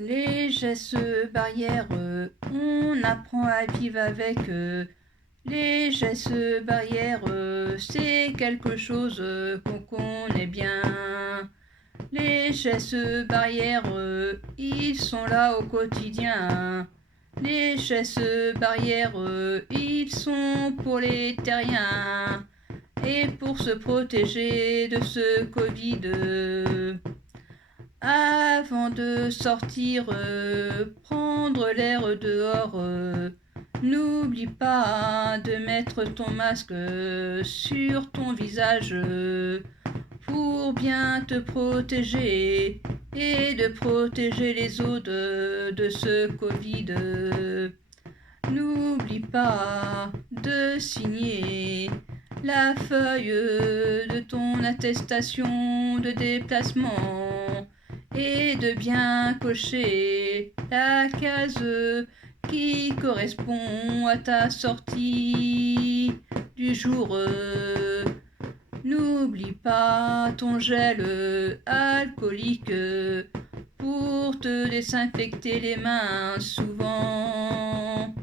Les gestes barrières, on apprend à vivre avec. Les gestes barrières, c'est quelque chose qu'on connaît bien. Les gestes barrières, ils sont là au quotidien. Les gestes barrières, ils sont pour les terriens. Et pour se protéger de ce Covid. Avant de sortir, prendre l'air dehors, n'oublie pas de mettre ton masque sur ton visage pour bien te protéger et de protéger les autres de ce Covid. N'oublie pas de signer la feuille de ton attestation de déplacement et de bien cocher la case qui correspond à ta sortie du jour. N'oublie pas ton gel alcoolique pour te désinfecter les mains souvent.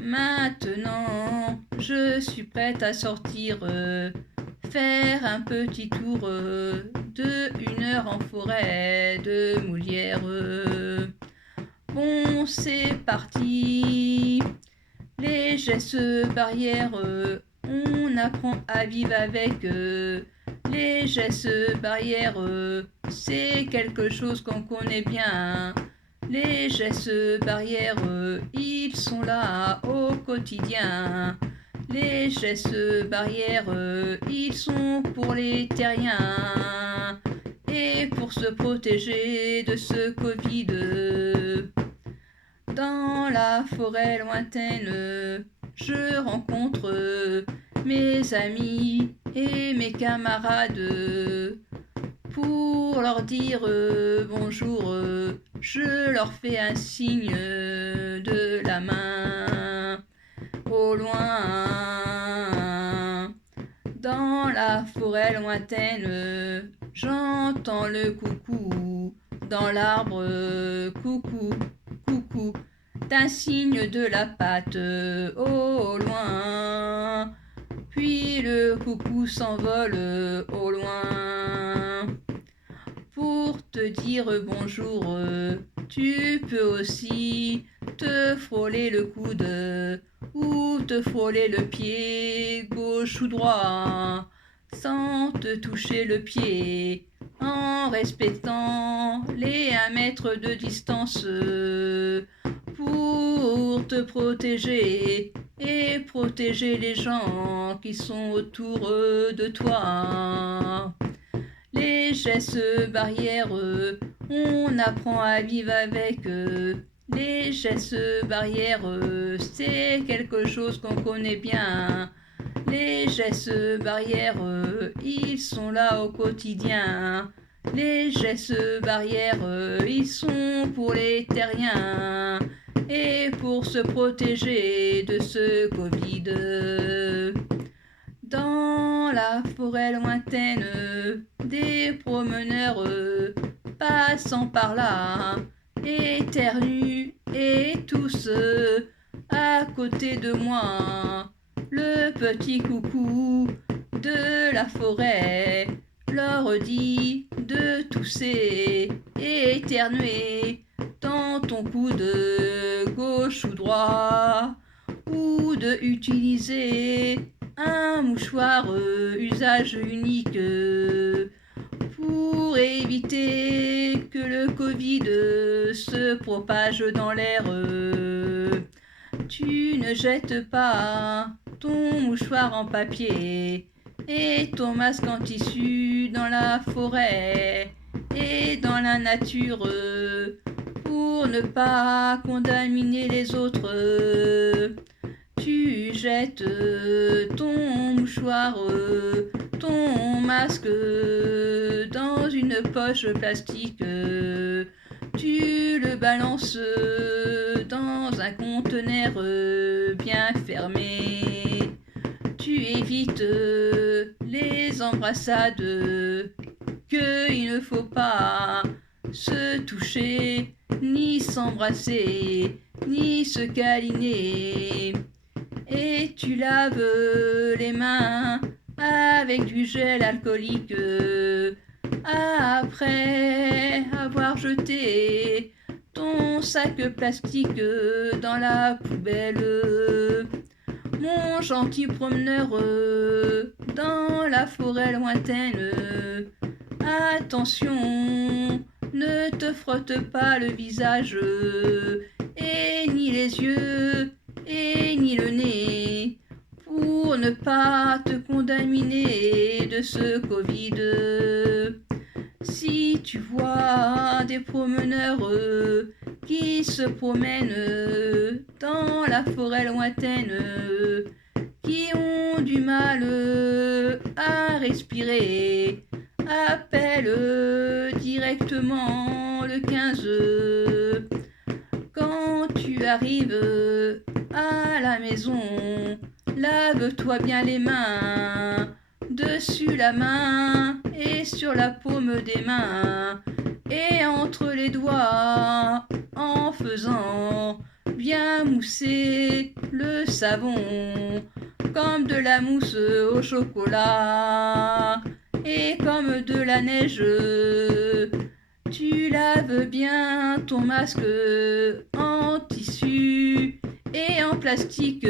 Maintenant, je suis prête à sortir, faire un petit tour de 1 heure en forêt de Moulières. Bon, c'est parti. Les gestes barrières, on apprend à vivre avec. Les gestes barrières, c'est quelque chose qu'on connaît bien. Les gestes barrières, ils sont là au quotidien. Les gestes barrières, ils sont pour les terriens et pour se protéger de ce Covid. Dans la forêt lointaine, je rencontre mes amis et mes camarades. Pour leur dire bonjour, je leur fais un signe de la main au loin. Dans la forêt lointaine, j'entends le coucou. Dans l'arbre, coucou, coucou, d'un signe de la patte au loin. Puis le coucou s'envole au loin. Pour te dire bonjour, tu peux aussi te frôler le coude ou te frôler le pied gauche ou droit sans te toucher le pied en respectant les 1 mètre de distance pour te protéger et protéger les gens qui sont autour de toi. Les gestes barrières, on apprend à vivre avec. Les gestes barrières, c'est quelque chose qu'on connaît bien. Les gestes barrières, ils sont là au quotidien. Les gestes barrières, ils sont pour les terriens et pour se protéger de ce Covid. Dans la forêt lointaine, des promeneurs passant par là, éternuent et tous à côté de moi. Le petit coucou de la forêt leur dit de tousser et éternuer dans ton coude gauche ou droit, ou de utiliser un mouchoir usage unique pour éviter que le Covid se propage dans l'air. Tu ne jettes pas ton mouchoir en papier et ton masque en tissu dans la forêt et dans la nature pour ne pas contaminer les autres. Tu jettes ton mouchoir, ton masque dans une poche plastique. Tu le balances dans un conteneur bien fermé. Tu évites les embrassades, qu'il ne faut pas se toucher ni s'embrasser, ni se câliner. Et tu laves les mains avec du gel alcoolique après avoir jeté ton sac plastique dans la poubelle. Mon gentil promeneur dans la forêt lointaine, attention, ne te frotte pas le visage et ni les yeux et ni le nez pour ne pas te contaminer de ce Covid. Si tu vois des promeneurs qui se promènent dans la forêt lointaine, qui ont du mal à respirer, appelle directement le 15. Quand tu arrives à la maison, lave-toi bien les mains, dessus la main et sur la paume des mains, et entre les doigts, en faisant bien mousser le savon, comme de la mousse au chocolat, et comme de la neige. Tu laves bien ton masque en tissu et en plastique.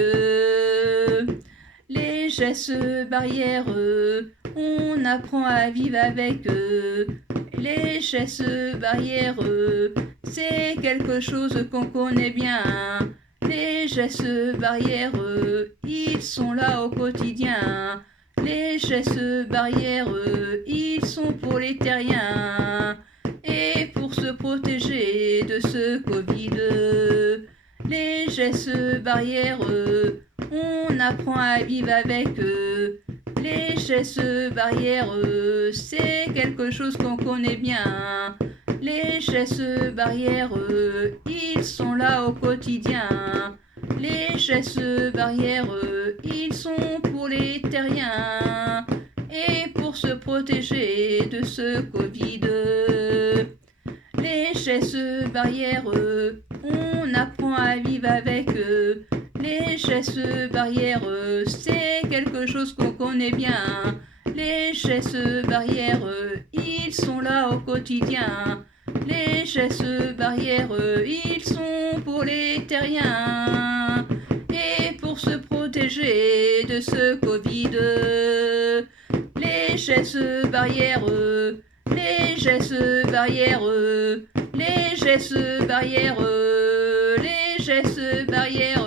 Les gestes barrières, on apprend à vivre avec. Les gestes barrières, c'est quelque chose qu'on connaît bien. Les gestes barrières, ils sont là au quotidien. Les gestes barrières, ils sont pour les terriens. Et pour se protéger de ce Covid, les gestes barrières, on apprend à vivre avec. Les gestes barrières, c'est quelque chose qu'on connaît bien. Les gestes barrières, ils sont là au quotidien. Les gestes barrières, ils sont pour les terriens. Et pour se protéger de ce Covid, les gestes barrières, on apprend à vivre avec. Les gestes barrières, c'est quelque chose qu'on connaît bien. Les gestes barrières, ils sont là au quotidien. Les gestes barrières, ils sont pour les terriens. Et pour se protéger de ce Covid, les gestes barrières, les gestes barrières, les gestes barrières, les gestes barrières.